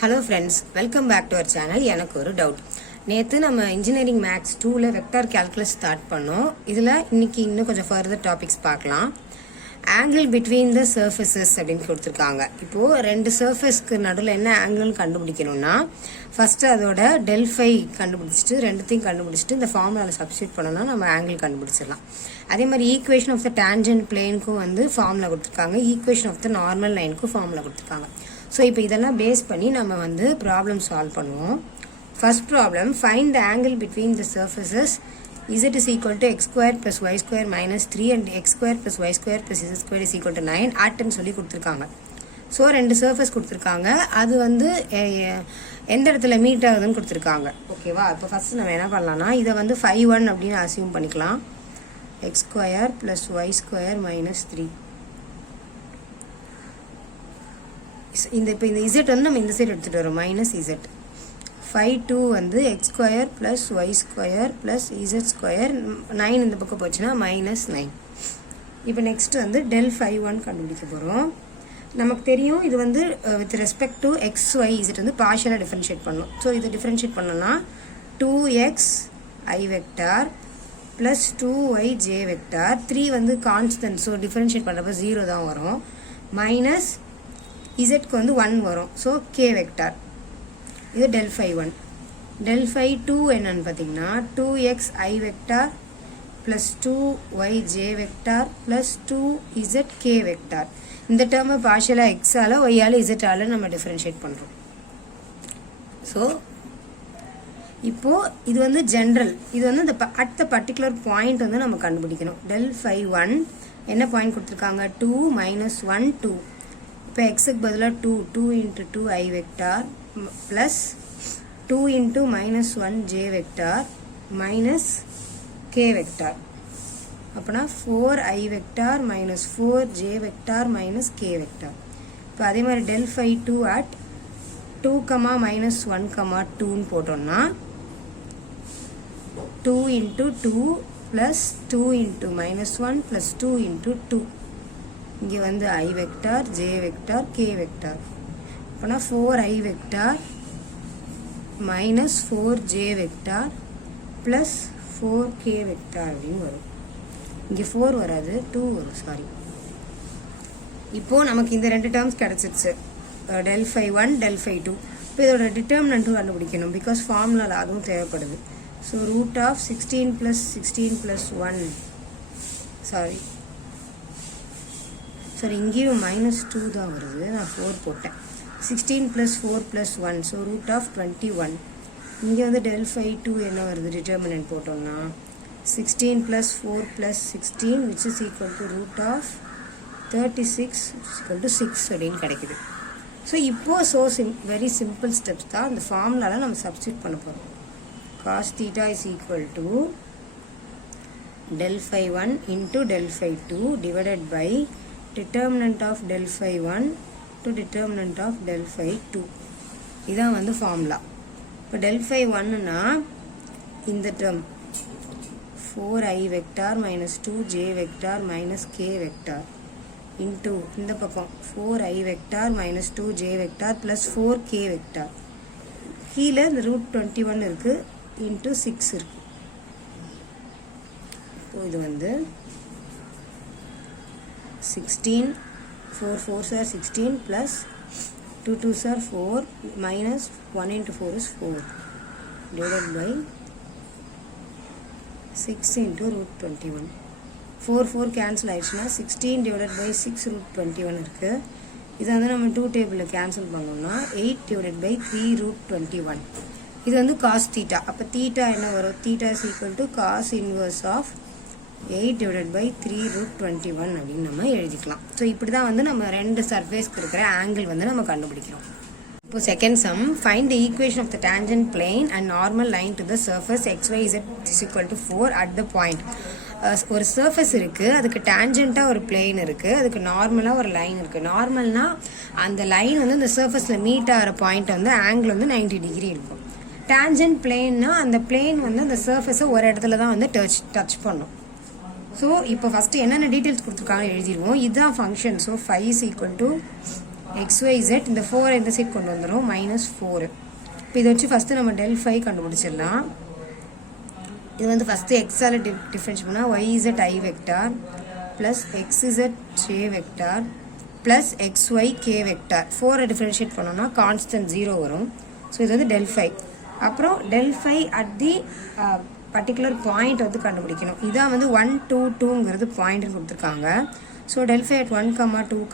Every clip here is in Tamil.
Hello friends, welcome back to our channel. எனக்கு ஒரு டவுட். நேத்து நம்ம இன்ஜினியரிங் மேக்ஸ் 2ல வெக்டார் கால்குலஸ் ஸ்டார்ட் பண்ணோம். இதுல இன்னைக்கு இன்னும் கொஞ்சம் ஃபர்தர் டாபிக்ஸ் பார்க்கலாம். ஆங்கிள் பிட்வீன் த சர்ஃபேசஸ் அப்படின்னு கொடுத்துருக்காங்க. இப்போ ரெண்டு சர்ஃபேஸ்க்கு நடுவில் என்ன ஆங்கிள் கண்டுபிடிக்கணும்னா ஃபர்ஸ்ட் அதோட டெல் ஃபை கண்டுபிடிச்சிட்டு ரெண்டுத்தையும் கண்டுபிடிச்சிட்டு இந்த ஃபார்முலாவில் சப்ஸ்டியூட் பண்ணோம்னா நம்ம ஆங்கிள் கண்டுபிடிச்சிடலாம். அதே மாதிரி ஈக்குவேஷன் ஆஃப் த டேஞ்சன்ட் பிளேனுக்கும் வந்து ஃபார்முலா கொடுத்துருக்காங்க. ஈக்குவேஷன் ஆஃப் த நார்மல் லைனுக்கும் ஃபார்முலா கொடுத்துருக்காங்க. ஸோ இப்போ இதெல்லாம் பேஸ் பண்ணி நம்ம வந்து ப்ராப்ளம் சால்வ் பண்ணுவோம். First problem, find the angle between the surfaces z is equal to x square plus y square minus 3 and x square plus y square plus z square is equal to 9 at சொல்லி கொடுத்துருக்காங்க. ஸோ ரெண்டு சர்ஃபேஸ் கொடுத்துருக்காங்க, அது வந்து எந்த இடத்துல மீட் ஆகுதுன்னு கொடுத்துருக்காங்க. ஓகேவா? இப்போ ஃபர்ஸ்ட் நம்ம என்ன பண்ணலாம்னா இதை வந்து 5-1 அப்படின்னு அசியூம் பண்ணிக்கலாம். X square plus y square minus 3. இப்போ இந்த இசட் வந்து நம்ம இந்த சைடு எடுத்துகிட்டு வரோம், மைனஸ் இசட். 5-2 வந்து x square plus y square plus z square, 9 இந்த பக்கம் போச்சுன்னா மைனஸ் 9. இப்போ நெக்ஸ்ட் வந்து டெல் 5-1 கண்டுபிடிக்க போகிறோம். நமக்கு தெரியும் இது வந்து with respect to x y z வந்து பார்ஷியலாக டிஃபரன்ஷியேட் பண்ணணும். ஸோ இதை டிஃபரன்ஷியேட் பண்ணோம்னா 2x i vector plus 2y j vector, 3 வந்து கான்ஸ்டன்ட், ஸோ டிஃபரன்ஷியேட் பண்ணுறப்ப 0 தான் வரும், மைனஸ் இசட்க்கு வந்து 1 வரும், ஸோ k வெக்டார். இது டெல் 5-1. டெல் 5-2 என்னன்னு பார்த்தீங்கன்னா 2x i vector plus 2y j vector plus 2z k vector. இந்த டேர்மை பார்ஷியலாக எக்ஸால் ஒய்யால் இசட்டால் நம்ம டிஃபரன்ஷியேட் பண்ணுறோம். ஸோ இப்போது இது வந்து ஜென்ரல், இது வந்து இந்த அட் த பர்டிகுலர் பாயிண்ட் வந்து நம்ம கண்டுபிடிக்கணும். டெல் 5-1 என்ன பாயிண்ட் கொடுத்துருக்காங்க? 2 மைனஸ் 1 2. இப்போ எக்ஸுக்கு பதிலாக 2 into 2 I vector plus 2 into minus 1 J vector minus K vector. அப்போனா 4 I vector minus 4 J vector minus K vector. இப்போ அதே மாதிரி டெல் 5-2 அட் 2, மைனஸ் 1, 2ன்னு போட்டோம்னா 2 into 2 plus 2 into minus 1 plus 2 into 2. இங்கே வந்து I vector J vector K vector. அப்போனா 4 I vector minus 4 J vector plus 4 K vector அப்படின்னு வரும். இங்கே 4 வராது, 2 வரும், சாரி. இப்போது நமக்கு இந்த ரெண்டு டேர்ம்ஸ் கிடச்சிருச்சு, டெல் 5-1 டெல் 5-2. இப்போ இதோட டிட்டர்மினன்ட்டும் கண்டுபிடிக்கணும், பிகாஸ் ஃபார்முலாவில் அதுவும் தேவைப்படுது. So root of 16 plus 16 plus 1, sorry இங்கேயும் மைனஸ் 2 தான் வருது, நான் 4 போட்டேன். 16 plus 4 plus 1, so root of 21. இங்கே வந்து டெல் 5-2 என்ன வருது டிட்டர்மினன்ட் போட்டோம்னா 16 plus 4 plus 16 which is equal to root of 36 equal to 6 அப்படின்னு கிடைக்குது. ஸோ இப்போது வெரி சிம்பிள் ஸ்டெப்ஸ் தான், அந்த ஃபார்முலாவில் நம்ம சப்ஸ்டியூட் பண்ண போகிறோம். Cos theta is equal to del 5-1 into del 5-2 divided by determinant of del 5-1 to determinant of del 5-2. இதான் வந்து ஃபார்முலா. இப்போ del 5-1னா இந்த term 4i vector minus 2j vector minus k vector into இந்த பக்கம் 4i vector minus 2j vector plus 4k vector. கீழே இந்த ரூட் 21 இருக்குது, இன்டூ 6 இருக்குது. இது வந்து 16, 4 4s are 16 plus 2 2s are 4 minus 1 into 4 is 4 divided by 6 into root 21. 4 4 cancel ஆயிடுச்சுன்னா 16 divided by 6 root 21 இருக்கு. இது வந்து நம்ம 2 டேபிளில் கேன்சல் பண்ணோம்னா 8 divided by 3 root 21. இது வந்து காஸ் தீட்டா. அப்போ தீட்டா என்ன வரும்? Theta is equal to cos inverse of 8 divided by 3 root 21 அப்படின்னு நம்ம எழுதிக்கலாம். ஸோ இப்படி தான் வந்து நம்ம ரெண்டு சர்ஃபேஸ்க்கு இருக்கிற ஆங்கிள் வந்து நம்ம கண்டுபிடிக்கிறோம். இப்போ second sum, find the equation of the tangent plane and normal line to the surface xyz is equal to 4 at the point. ஒரு சர்ஃபேஸ் இருக்குது, அதுக்கு டேஞ்சண்ட்டாக ஒரு பிளேன் இருக்குது, அதுக்கு நார்மலாக ஒரு லைன் இருக்குது. நார்மல்னா அந்த லைன் வந்து அந்த சர்ஃபேஸில் மீட் ஆகிற பாயிண்ட் வந்து ஆங்கிள் வந்து 90 டிகிரி இருக்கும். டேஞ்சன்ட் பிளேன்னா அந்த பிளேன் வந்து அந்த சர்ஃபேஸை ஒரு இடத்துல தான் வந்து டச் பண்ணும். ஸோ இப்போ ஃபஸ்ட்டு என்னென்ன டீட்டெயில்ஸ் கொடுத்துருக்காங்க எழுதிடுவோம். இதுதான் function. So 5 is equal to xyz இந்த 4 இந்த சைட் கொண்டு வந்துரும் -4. இப்போ இதை வச்சு ஃபஸ்ட்டு நம்ம del phi கண்டுபிடிச்சிடலாம். இது வந்து ஃபஸ்ட்டு எக்ஸால் டிஃப்ரென்ஷியேட் பண்ணால் yz I vector plus xz j vector plus xy k vector. 4 differentiate பண்ணோம்னா கான்ஸ்டன்ட் 0 வரும். ஸோ இது வந்து del phi. அப்புறம் del phi at the particular point வந்து கண்டுபிடிக்கணும். இதான் வந்து 1 2 2ங்கிறது பாயிண்ட்னு கொடுத்துருக்காங்க. ஸோ del phi at 1, 2,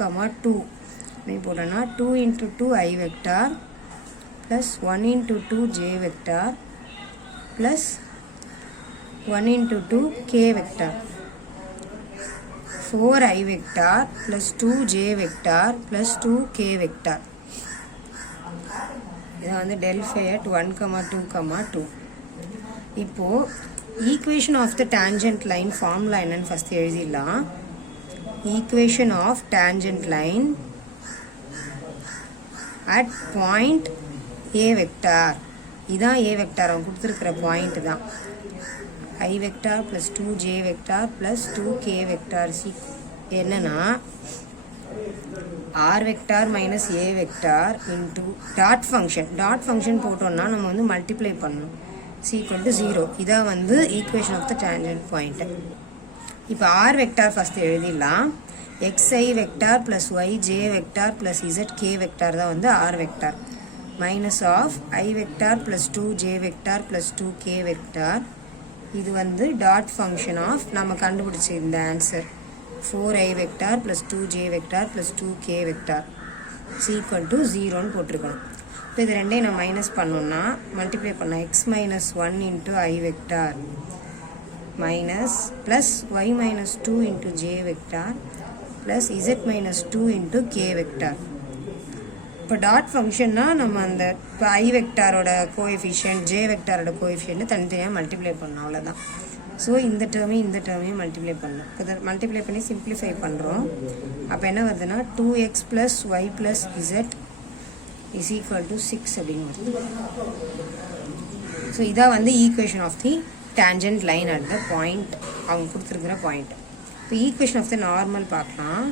2 அப்படி போட்டோன்னா 2 into 2 I vector plus 1 into 2 j vector plus 1 into 2 k vector 4 I vector plus 2 j vector plus 2 k vector. இதான் வந்து del phi at 1, 2, 2. இப்போ equation of the tangent line formula என்னன்னு ஃபஸ்ட்டு எழுதிடலாம். Equation of tangent line at point a vector. இதான் a வெக்டார் அவன் கொடுத்துருக்கிற பாயிண்ட் தான். I vector plus 2j vector plus 2k vector என்னன்னா r vector minus a vector into dot function போட்டோம்னா நம்ம வந்து மல்டிப்ளை பண்ணணும் ஈக்குவல் டு 0. இதான் வந்து equation of the tangent point. இப்போ r வெக்டார் ஃபஸ்ட்டு எழுதிடலாம். xi vector plus yj vector plus zk vector தான் வந்து r vector minus of I vector plus 2j vector plus 2k vector. இது வந்து டாட் ஃபங்க்ஷன் ஆஃப் நம்ம கண்டுபிடிச்ச இந்த answer 4i vector plus 2j vector plus 2k vector equal to 0ன்னு போட்டிருக்கணும். இப்போ இது ரெண்டையும் நான் மைனஸ் பண்ணோம்னா மல்டிப்ளை பண்ண x minus 1 into I vector minus plus y minus 2 into j vector plus z minus 2 into k vector. இப்போ டாட் ஃபங்க்ஷன்னா நம்ம அந்த இப்போ I வெக்டாரோட கோஎஃபிஷியன்ட் j வெக்டாரோட கோஎஃபிஷியன்ட் தனித்தனியாக மல்டிப்ளை பண்ணணும், அவ்வளோதான். ஸோ இந்த டேர்மையும் மல்டிப்ளை பண்ணணும். இப்போ இதை மல்டிப்ளை பண்ணி சிம்பிளிஃபை பண்ணுறோம். அப்போ என்ன வருதுன்னா 2x plus y plus z is equal to 6 அப்படின்னு வருது. ஸோ இதான் வந்து equation of the tangent line at the point அவங்க கொடுத்துருக்குற பாயிண்ட். இப்போ ஈக்குவேஷன் ஆஃப் த நார்மல் பார்க்கலாம்.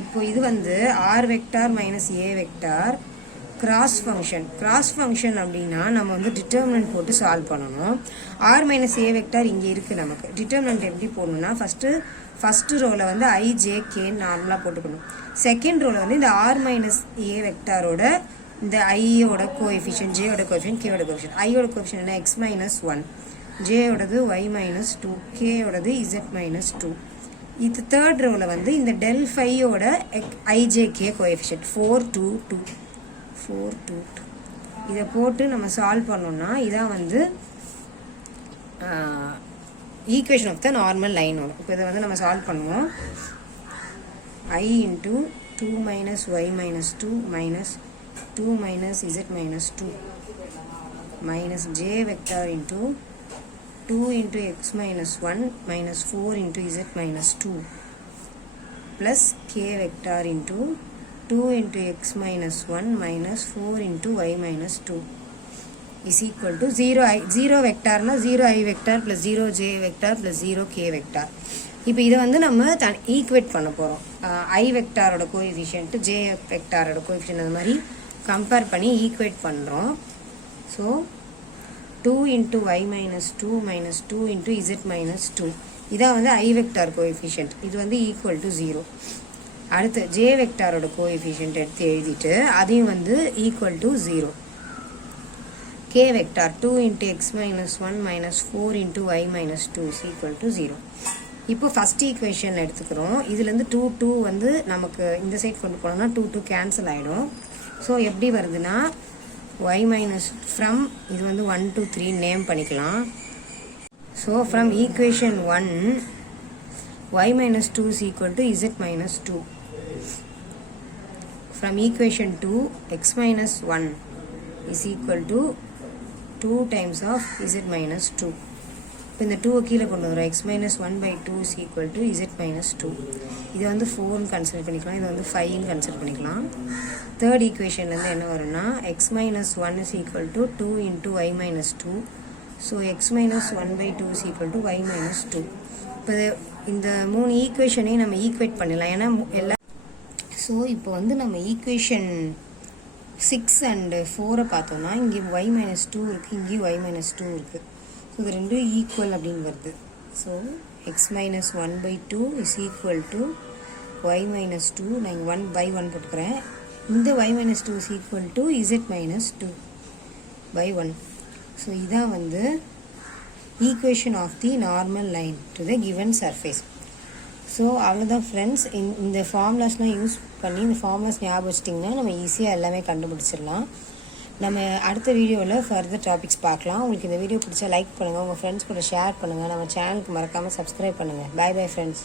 இப்போ இது வந்து r vector minus a vector cross function அப்படின்னா நம்ம வந்து டிட்டர்மினன்ட் போட்டு சால்வ் பண்ணணும். r மைனஸ் a வெக்டார் இங்கே இருக்குது. நமக்கு டிட்டர்மினன்ட் எப்படி போடணும்னா ஃபஸ்ட்டு ரோவில் வந்து i j k நார்மலாக போட்டுக்கணும். செகண்ட் ரோவில் வந்து இந்த r மைனஸ் a வெக்டாரோட இந்த ஐயோட கோஎஃபிஷியன்ட் ஜேயோட கோஎஃபிஷியன்ட் கேயோட கோஎஃபிஷியன்ட் ஐயோட கோஎஃபிஷியன்ட் என்ன x minus 1 ஜேயோடது y minus 2 கேயோடது z minus 2. இது தேர்ட் ரோவில் வந்து இந்த del phiயோட ijk கோஎஃபிஷியன்ட் 4 2 2 இதை போட்டு நம்ம சால்வ் பண்ணோம்னா இதான் வந்து equation of the normal line வரும். இப்போ இதை வந்து நம்ம சால்வ் பண்ணுவோம். I into 2 minus y minus 2 minus 2 minus z minus 2 minus j vector into 2 into x minus 1 minus 4 into z minus 2 plus k vector into 2 into x minus 1 minus 4 into y minus 2 is equal to 0 vector na 0 I vector plus 0 j vector plus 0 k vector. இப்போ இதை வந்து நம்ம ஈக்குவேட் பண்ண போகிறோம். I வெக்டாரோட கோஎஃபிஷியன்ட் j வெக்டாரோட கோஎஃபிஷியன்ட் அந்த மாதிரி கம்பேர் பண்ணி ஈக்குவேட் பண்ணுறோம். So 2 into y minus 2 minus 2 into z minus 2 இதான் வந்து I வெக்டார் கோஎஃபிஷியன்ட். இது வந்து ஈக்குவல் டு 0. அடுத்து j வெக்டாரோட கோஎஃபிஷியன்ட் எடுத்து எழுதிட்டு அதையும் வந்து equal to 0. k vector 2 into x minus 1 minus 4 into y minus 2 is equal to 0. இப்போ ஃபஸ்ட் ஈக்குவேஷன் எடுத்துக்கிறோம். இதுலேருந்து 2 வந்து நமக்கு இந்த சைட் கொண்டு போனோம்னா 2 கேன்சல் ஆகிடும். ஸோ எப்படி வருதுன்னா y மைனஸ் ஃப்ரம் இது வந்து 1 2 3 நேம் பண்ணிக்கலாம். So from equation 1 y minus 2 is equal to z minus 2. From equation 2 x minus 1 is equal to 2 times of z minus 2. இப்போ இந்த 2 கீழே கொண்டு வரோம். x minus 1 by 2 is equal to z minus 2. இது வந்து 4ன்னு கன்சிடர் பண்ணிக்கலாம். இது வந்து 5ன்னு கன்சிடர் பண்ணிக்கலாம். தேர்ட் ஈக்குவேஷன்லேருந்து என்ன வரும்னா x minus 1 is equal to 2 into y minus 2. So x minus 1 by 2 is equal to y minus 2. இப்போ இந்த 3 ஈக்குவேஷனையும் நம்ம ஈக்குவேட் பண்ணலாம். ஏன்னா எல்லாம் ஸோ இப்போ வந்து நம்ம ஈக்குவேஷன் 6 and 4 பார்த்தோம்னா இங்கே y - 2 இருக்குது, இங்கேயும் y - 2 இருக்குது. ஸோ இது ரெண்டும் ஈக்குவல் அப்படின்னு வருது. So x - 1/2 is equal to y - 2. நான் இங்கே 1/1 போட்டுக்கிறேன். இந்த y - 2 is equal to z - 2/1. So இதான் வந்து equation of the normal line to the given surface. So அவ்வளோதான் ஃப்ரெண்ட்ஸ். இந்த ஃபார்முலாஸ்லாம் யூஸ் பண்ணி இந்த ஃபார்முலாஸ் ஞாபகம் வச்சிட்டிங்கன்னா நம்ம ஈஸியாக எல்லாமே கண்டுபிடிச்சிடலாம். நம்ம அடுத்த வீடியோவில் ஃபர்தர் டாபிக்ஸ் பார்க்கலாம். உங்களுக்கு இந்த வீடியோ பிடிச்சா லைக் பண்ணுங்கள், உங்கள் ஃப்ரெண்ட்ஸ் கூட ஷேர் பண்ணுங்கள், நம்ம சேனலுக்கு மறக்காமல் சப்ஸ்கிரைப் பண்ணுங்கள். Bye bye friends.